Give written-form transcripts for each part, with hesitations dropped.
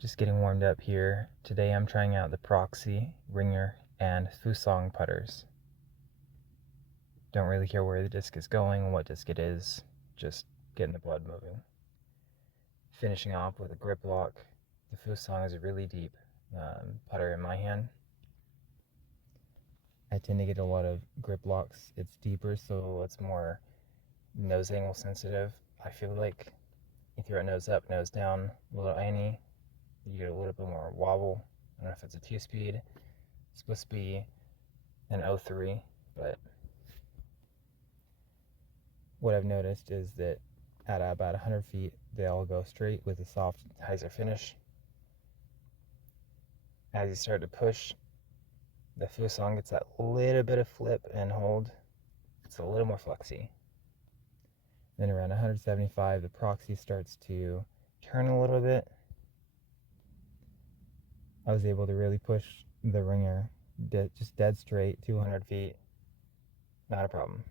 Just getting warmed up here. Today I'm trying out the Proxy, Ringer, and Fusong putters. Don't really care where the disc is going, what disc it is, just getting the blood moving. Finishing off with a grip lock. The Fusong is a really deep putter in my hand. I tend to get a lot of grip locks. It's deeper, so it's more nose angle sensitive. I feel like you throw it nose up, nose down, a little any, you get a little bit more wobble. I don't know if it's a 2-speed. It's supposed to be an 03, but what I've noticed is that at about 100 feet, they all go straight with a soft hyzer finish. As you start to push, the Fusong gets that little bit of flip and hold. It's a little more flexy. Then around 175, the Proxy starts to turn a little bit. I was able to really push the Ringer just dead straight, 200 feet. Not a problem.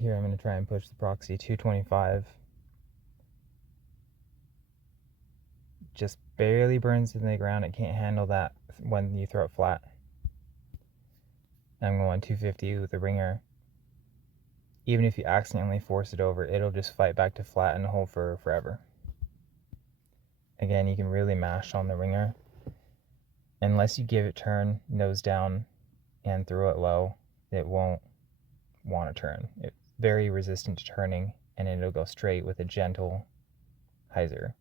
Here I'm going to try and push the Proxy 225. Just barely burns into the ground. It can't handle that when you throw it flat. I'm going 250 with the Ringer. Even if you accidentally force it over, it'll just fight back to flat and hold for forever. Again, you can really mash on the Ringer. Unless you give it turn, nose down, and throw it low, it won't want to turn. It's very resistant to turning, and it'll go straight with a gentle hyzer.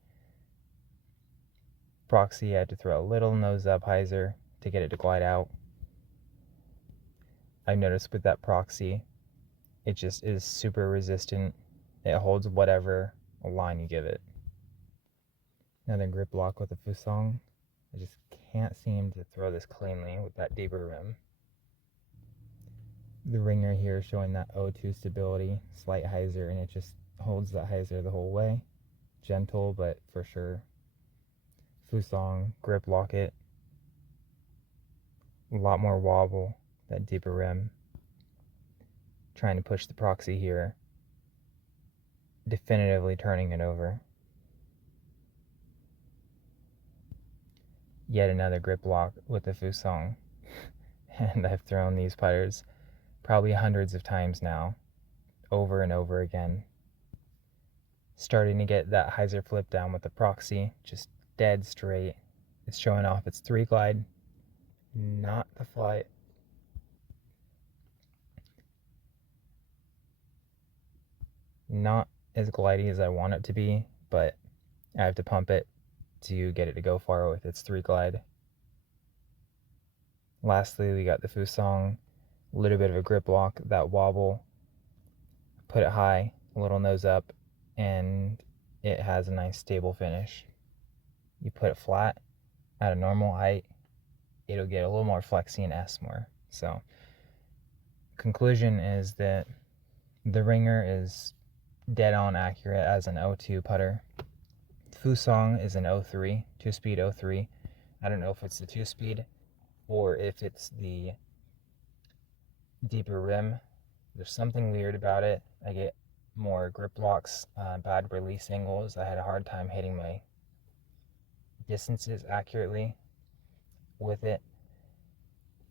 Proxy, I had to throw a little nose up hyzer to get it to glide out. I've noticed with that Proxy, it just is super resistant. It holds whatever line you give it. Another grip lock with the Fusong. I just can't seem to throw this cleanly with that deeper rim. The Ringer here showing that O2 stability, slight hyzer, and it just holds that hyzer the whole way. Gentle, but for sure. Fusong, grip lock it. A lot more wobble, that deeper rim. Trying to push the Proxy here. Definitively turning it over. Yet another grip lock with the Fusong. And I've thrown these putters probably hundreds of times now, over and over again. Starting to get that hyzer flip down with the Proxy, just dead straight. It's showing off its 3 glide, not the flight. Not as glidey as I want it to be, but I have to pump it to get it to go far with its 3 glide. Lastly, we got the Fusong, a little bit of a grip lock, that wobble, put it high, a little nose up, and it has a nice stable finish. You put it flat at a normal height, it'll get a little more flexy and S more. So, conclusion is that the Ringer is dead on accurate as an 02 putter. Fusong is an 03, 2-speed 03. I don't know if it's the 2-speed or if it's the deeper rim. There's something weird about it. I get more grip locks, bad release angles. I had a hard time hitting my distances accurately with it.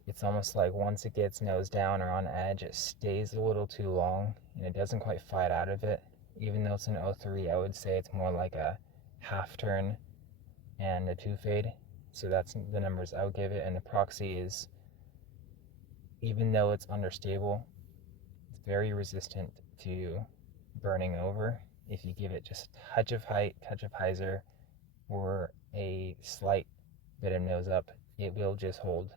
It's almost like once it gets nose down or on edge, it stays a little too long and it doesn't quite fight out of it. Even though it's an 03, I would say it's more like a half turn and a 2 fade. So that's the numbers I would give it. And the Proxy is, even though it's understable, it's very resistant to burning over. If you give it just a touch of height, touch of hyzer, or a slight bit of nose up, it will just hold